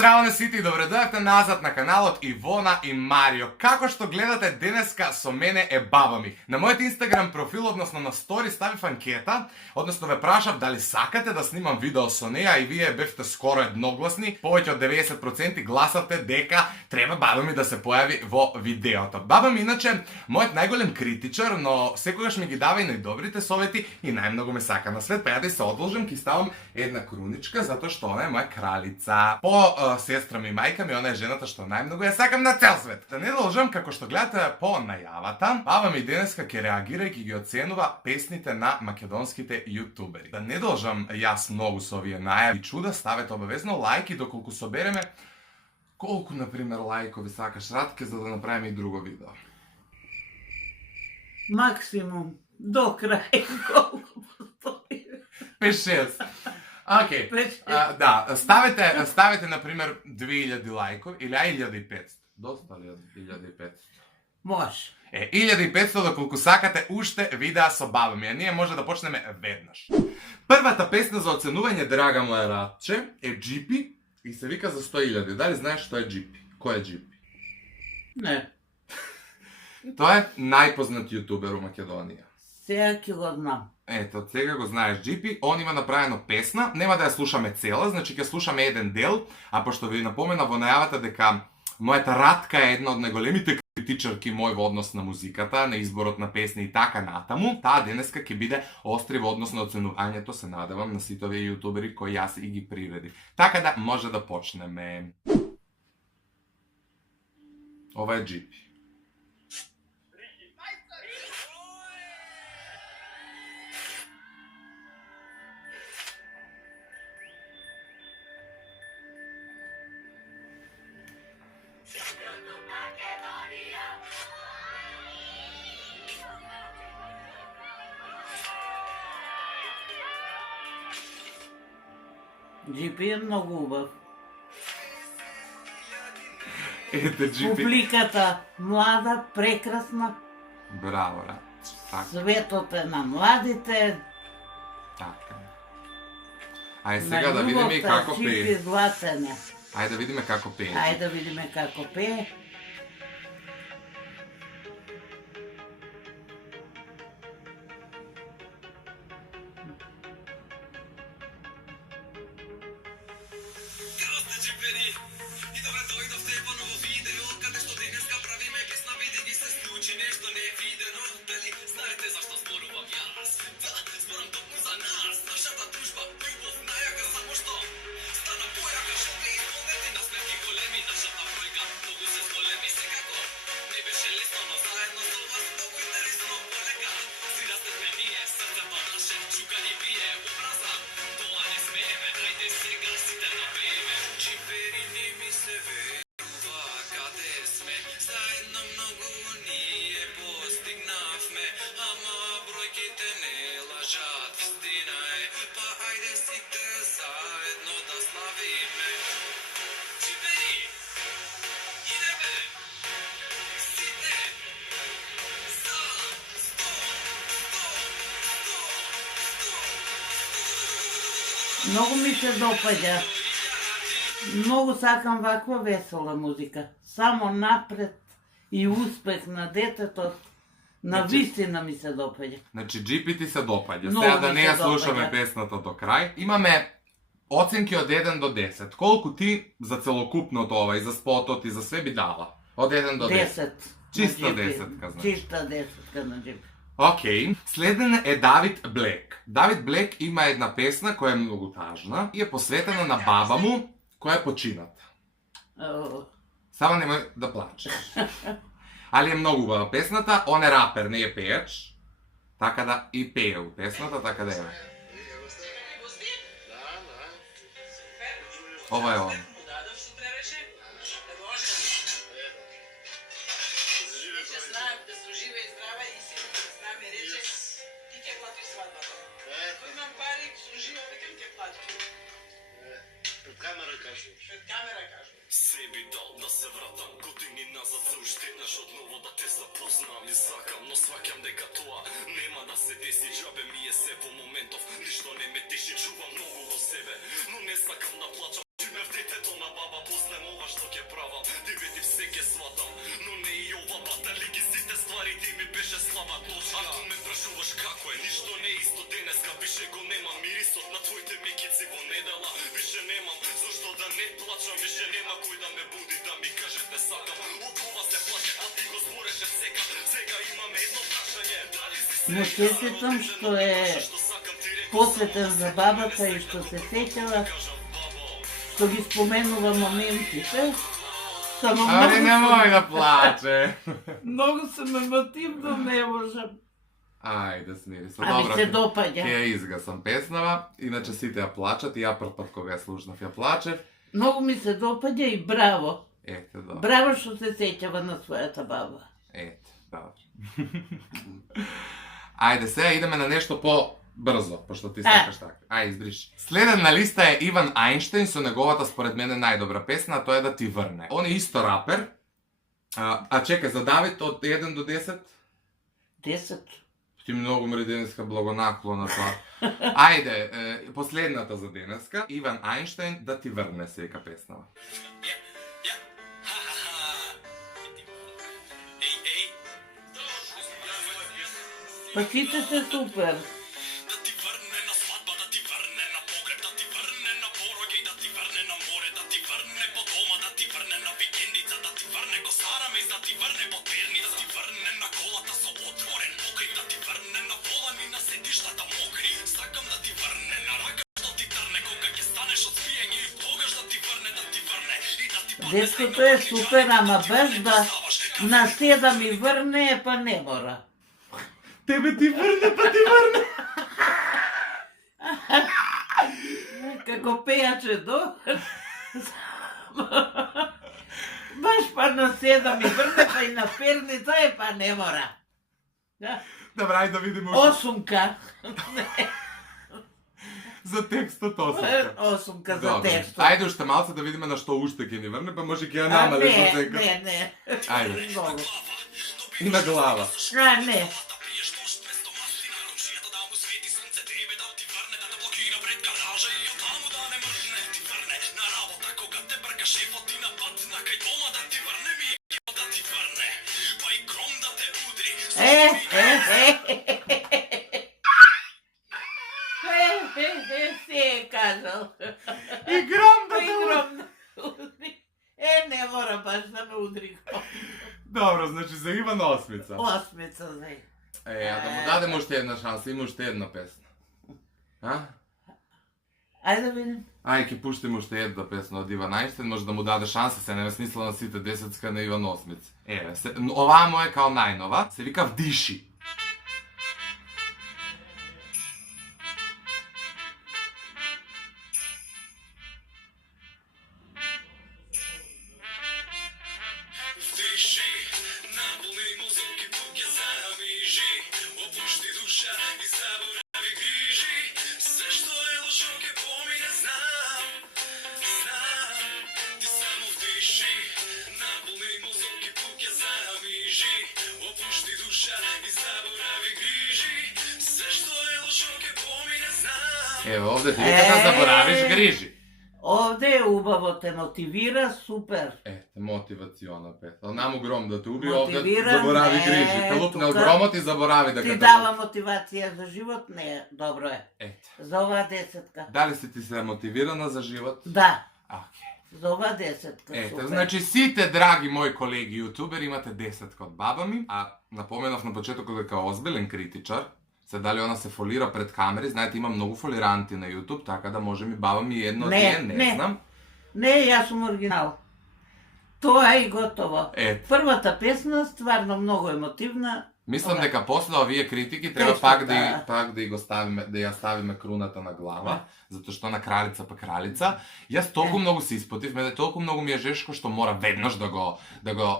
здраво на сите и добре дојавте назад на каналот Ивона и Марио. Како што гледате денеска со мене е баба ми. На мојот Инстаграм профил, односно на стори, ставив анкета, односно ве прашав дали сакате да снимам видео со неја и вие бевте скоро едногласни. Повеќе од 90% гласавте дека треба баба ми да се појави во видеото. Баба ми иначе мојот најголем критичар, но секогаш ми ги дава и најдобрите совети и најмногу ме сака на свет, па ја да се одолжам ќе ставам една круничка затоа што она е моја кралица. По сестра ми и мајка ми, она е жената што најмногу ја сакам на цел свет. Да не должам, како што гледате по најавата, баба ми денеска ќе реагира и ќе ги оценува песните на македонските јутубери. Да не должам јас многу со овие најави чуда, ставете обавезно лајк и доколку собереме колку, например, лајкови сакаш, Ратке, за да направиме и друго видео? Максимум, до крај, колку постои. 5-6. Окей. Да, ставите, например, 2000 лајкови или 1500. Доста ли од 1500? Може. 1500 доколку сакате уште видеа со баба ми, а ние може да почнеме веднаш. Првата песна за оценување, драга моја Ратче, е Джипи и се вика за 100.000. Дали знаеш што е Джипи? Кој е Джипи? Не. Тоа е најпознат јутубер у Македонија. Сега ќе го знам. Ето, сега го знаеш Джипи, он има направено песна, нема да ја слушаме цела, значи ќе слушаме еден дел, а пошто ви напомена во најавата дека мојата Ратка е една од најголемите критичарки мој во однос на музиката, на изборот на песни и така натаму, таа денеска ќе биде остри во однос на оценувањето, се надевам, на сите овие јутубери кои јас и ги приредив. Така да може да почнеме. Ова е Джипи. Джипи е многу убав. Ете Джипи. Публиката млада, прекрасна. Браво, Рат. Така. Светот е на младите. Така. Ајде сега да видиме и како пее. Джипи златене. Ајде да видиме како пее. Ајде да видиме како пее. И добре дојдовте во ново видео, каде што денеска правиме песна, види ги се случи нешто невидено. Дали знаете зашто зборувам јас? Да, зборам токму за нас, нашата дружба, љубов најака, само што стана појака, шалби и спомнети на сметки големи, нашата бројка многу се зголеми, секако не беше лесно, но заедно со вас многу интересно полека. Си растевме ние, срцето наше чука ни бие, образа, тоа не смееме, ајде сега сите напееме. Джипери не ми се верува каде сме, заедно многу ние постигнавме, ама бројките не лажат, вистина е, па ајде сите заедно да славиме. Джипери, идеме, сите, за 100. Многу ми се допаѓа. Многу сакам ваква весела музика. Само напред и успех на детето. На вистина ми се допаѓа. Значи, Джипи ти се допаѓа. Многу Сега да ми не ја се слушаме допаѓа. песната до крај. Имаме оценки од 1 до 10. Колку ти за целокупното ова и за спотот и за све би дала? Од 1 до 10. 10. Чиста на Джипи. 10-ка, значи. Чиста 10 на Джипи. Океј. Следен е Давид Блек. Давид Блек има една песна која е многу тажна и е посветена на баба му, која е почината. Само немој да плачеш. Али е многу убава песната, он е рапер, не е пејач. Така да и пее у песната, така да е. Ова е он. Sebi dal da se vratam години назад за уште еднаш одново да те запознам и сакам, но сваќам дека тоа нема да се деси, џабе ми е се во моментов, ништо не ме теши, чувам многу во себе, но не сакам да плачам, живеев детето на баба, твоите микици во недела. Више немам зашто да не плачам, више нема кој да ме буди да ми каже те сакам. Од ова се плаче, а ти го збореше сега. Сега имаме едно прашање, дали си Но честитам што е посветен за бабата и што се сеќава, што ги споменува моментите. Само Ари, немој да плаче. Многу сум емотивно, не можам. Ајде, смири се. Ами Добро. се допаѓа. Ќе ја изгасам песнава, иначе сите ја плачат и ја прв пат кога ја слушнав ја плачев. Многу ми се допаѓа и браво. Ете, добро. Браво што се сеќава на својата баба. Ете, добро. Ајде, сега идеме на нешто по-брзо, пошто ти сакаш така. Ајде, избриш. Следен на листа е Иван Ајнштејн со неговата според мене најдобра песна, а тоа е Да ти врне. Он е исто рапер. А чекај, за Давид од 1 до 10? 10. Ти многу ме денеска благонаклона тоа. Ајде, последната за денеска. Иван Ајнштејн, Да ти врне се вика песнава. Па сите се супер. Да ти врне на свадба, да ти врне на погреб, да ти врне на пороѓај, да ти врне на море, да ти врне по дома, да ти врне на викендица, да ти врне го сарамез, да ти врне по перни, да ти врне на колата со отворен покрив, да ти врне на волани на седиштата мокри. Сакам да ти врне на рака што ти трне кога ќе станеш од спиење и тогаш да ти врне и да ти Детското е супер, ама без да на се да ми врне, па не мора. Тебе ти врне, па ти врне. Како пејаче до. Баш па на се да ми врне, па и на перница е, па не мора. Добра, ајде да видиме уште. Осумка. За текстот осумка. Осумка за Добро. текстот. Ајде уште малце да видиме на што уште ќе ни врне, па може ќе ја А, намалиш од не, дека. не. Ајде. Многу. И на глава. А, не. Се е кажал. И гром да Играм да удри. Не мора баш да ме удри. Добро, значи за Иван осмица. Осмица, знај. А да му дадем уште една шанса, има уште една песна. А? Ајде да видим. Ај, ќе пуштиме уште една песна од Иван Ајнштејн, може да му даде шанса, се нема смисла на сите десетска на Иван осмица. Еве, оваа му е као најнова, се вика Вдиши. Вдиши, наполни мозок и тук ја замижи, опушти душа и заборави грижи, се што е лошо ке помине, знам, ти само вдиши, наполни мозок и тук ја замижи, опушти душа и заборави грижи, се што е лошо ке помине, знам. Ево, овде ти вика да заборавиш грижи. Овде е убаво, те мотивира, супер. Мотивациона песна. Наму гром да те уби, овде Мотивиран, заборави грижи. Те лупнел тука громот и заборави да Ти те дава мотивација за живот? Не, добро е. Ете. За оваа десетка. Дали си ти се мотивирана за живот? Да, Океј. за оваа десетка, Ете, супер. значи сите драги мои колеги јутубери имате 10 од баба ми, а напоменав на почетокот дека озбилен критичар, се дали она се фолира пред камери, знаете има многу фолиранти на YouTube, така да може ми баба ми едно од тие, не знам. Не, јас сум оригинал. Тоа е и готово. Ете. Првата песна стварно многу емотивна. Мислам Ова. дека после овие критики треба Тешко, пак да. да го ставиме, да ја ставиме круната на глава, затоа што на кралица па кралица. Јас толку многу се испотив, мене толку многу ми е жешко што мора веднаш да го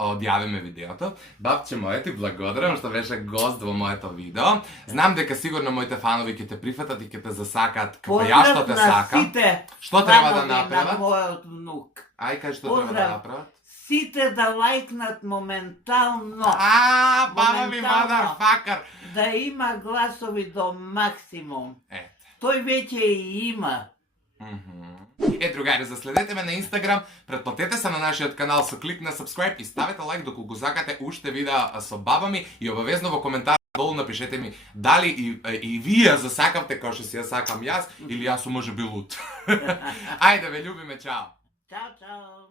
одјавиме видеото. Бабче моја, ти благодарам што беше гост во моето видео. Знам дека сигурно моите фанови ќе те прифатат и ќе те засакаат како ја што те Поздрав на сакам. сите Што треба да фанови направат? на мојот внук. Ај, кај што треба да Поздрав. направат? Сите да лајкнат моментално. Баба ми Моментално. motherfucker! Да има гласови до максимум. Ете. Тој веќе и има. Другари, заследете ме на Инстаграм, претплатете се на нашиот канал со клик на subscribe и ставете лайк доколку го сакате уште видеа со баба ми и обавезно во коментар долу напишете ми дали и вие засакавте како што си ја сакам јас или јас сум можеби лут. Ајде ве љубиме, чао. Чао, чао.